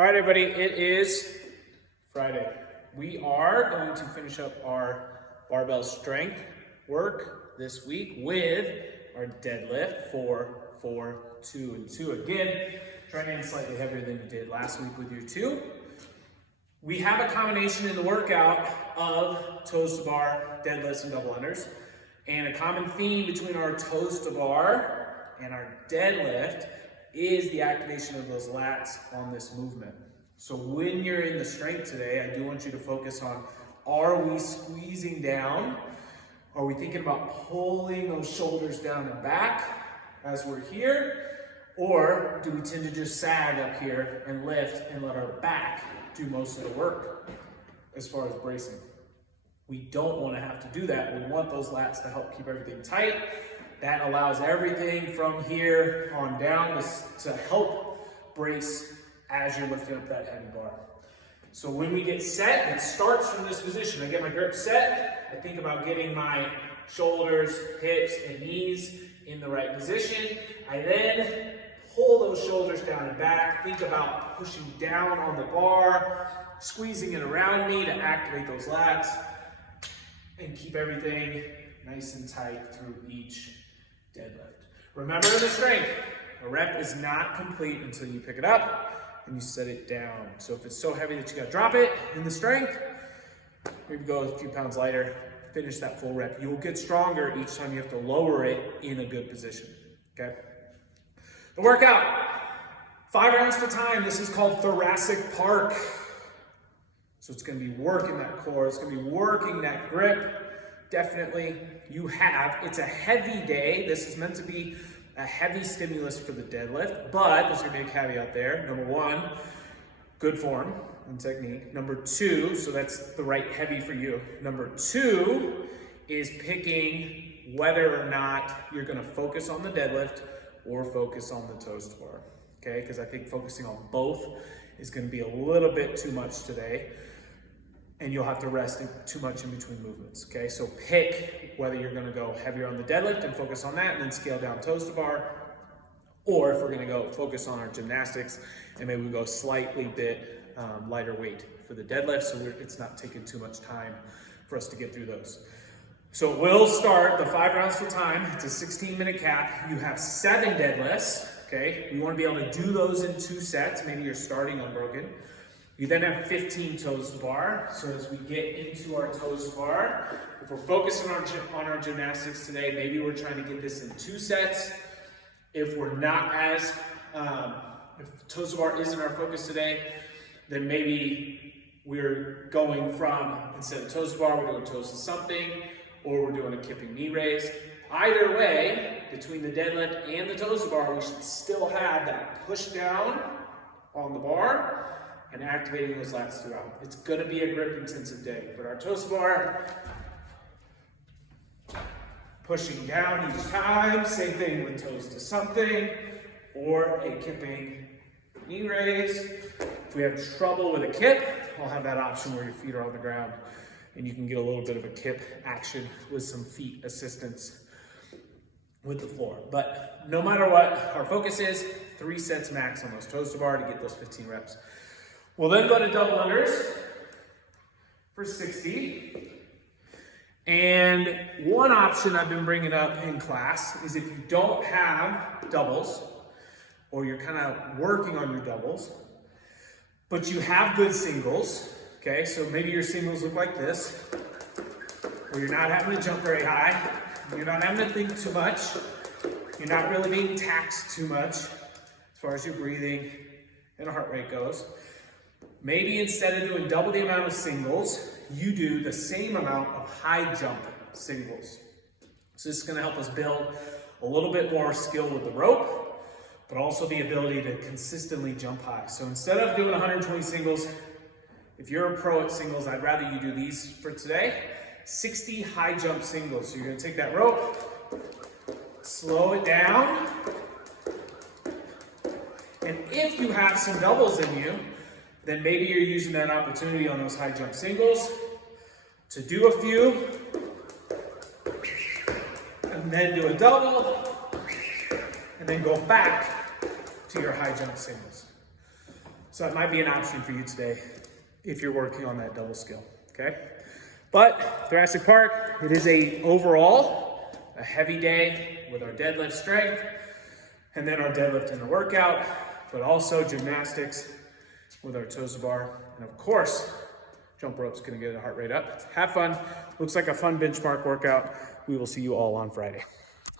All right, everybody, it is Friday. We are going to finish up our barbell strength work this week with our deadlift 4, 4, 2, and 2. Again, trying to get slightly heavier than you did last week with your 2. We have a combination in the workout of toes to bar, deadlifts, and double unders. And a common theme between our toes to bar and our deadlift is the activation of those lats on this movement. So when you're in the strength today, I do want you to focus on, are we squeezing down? Are we thinking about pulling those shoulders down and back as we're here? Or do we tend to just sag up here and lift and let our back do most of the work as far as bracing? We don't want to have to do that. We want those lats to help keep everything tight. That allows everything from here on down to help brace as you're lifting up that heavy bar. So when we get set, it starts from this position. I get my grip set. I think about getting my shoulders, hips, and knees in the right position. I then pull those shoulders down and back. Think about pushing down on the bar, squeezing it around me to activate those lats, and keep everything nice and tight through each deadlift. Remember in the strength, a rep is not complete until you pick it up and you set it down. So if it's so heavy that you gotta drop it in the strength, maybe go a few pounds lighter, finish that full rep. You'll get stronger each time you have to lower it in a good position, okay? The workout, 5 rounds for time. This is called thoracic park. So it's gonna be working that core, it's gonna be working that grip. Definitely it's a heavy day. This is meant to be a heavy stimulus for the deadlift, but there's gonna be a caveat there. Number 1, good form and technique. Number 2, so that's the right heavy for you. Number 2 is picking whether or not you're gonna focus on the deadlift or focus on the toes to bar, okay? Because I think focusing on both is gonna be a little bit too much today, and you'll have to rest too much in between movements, okay? So pick whether you're gonna go heavier on the deadlift and focus on that and then scale down toes to bar, or if we're gonna go focus on our gymnastics and maybe we go slightly bit lighter weight for the deadlift so it's not taking too much time for us to get through those. So we'll start the 5 rounds for time. It's a 16-minute cap. You have 7 deadlifts, okay? You wanna be able to do those in 2 sets. Maybe you're starting unbroken. You then have 15 toes to bar. So as we get into our toes to bar, if we're focusing on our gymnastics today, maybe we're trying to get this in 2 sets. If we're not if toes to bar isn't our focus today, then maybe we're going from, instead of toes to bar, we're doing toes to something, or we're doing a kipping knee raise. Either way, between the deadlift and the toes to bar, we should still have that push down on the bar and activating those lats throughout. It's gonna be a grip intensive day, but our toes to bar, pushing down each time, same thing with toes to something, or a kipping knee raise. If we have trouble with a kip, I'll have that option where your feet are on the ground and you can get a little bit of a kip action with some feet assistance with the floor. But no matter what, our focus is 3 sets max on those toes to bar to get those 15 reps. We'll then go to double unders for 60. And one option I've been bringing up in class is if you don't have doubles, or you're kind of working on your doubles, but you have good singles, okay? So maybe your singles look like this, where you're not having to jump very high, you're not having to think too much, you're not really being taxed too much as far as your breathing and heart rate goes. Maybe instead of doing double the amount of singles, you do the same amount of high jump singles. So this is gonna help us build a little bit more skill with the rope, but also the ability to consistently jump high. So instead of doing 120 singles, if you're a pro at singles, I'd rather you do these for today. 60 high jump singles. So you're gonna take that rope, slow it down, and if you have some doubles in you, then maybe you're using that opportunity on those high jump singles to do a few, and then do a double, and then go back to your high jump singles. So that might be an option for you today if you're working on that double skill, okay? But Thoracic Park, it is overall a heavy day with our deadlift strength and then our deadlift in the workout, but also gymnastics with our toes to bar. And of course, jump rope's gonna get the heart rate up. Have fun. Looks like a fun benchmark workout. We will see you all on Friday.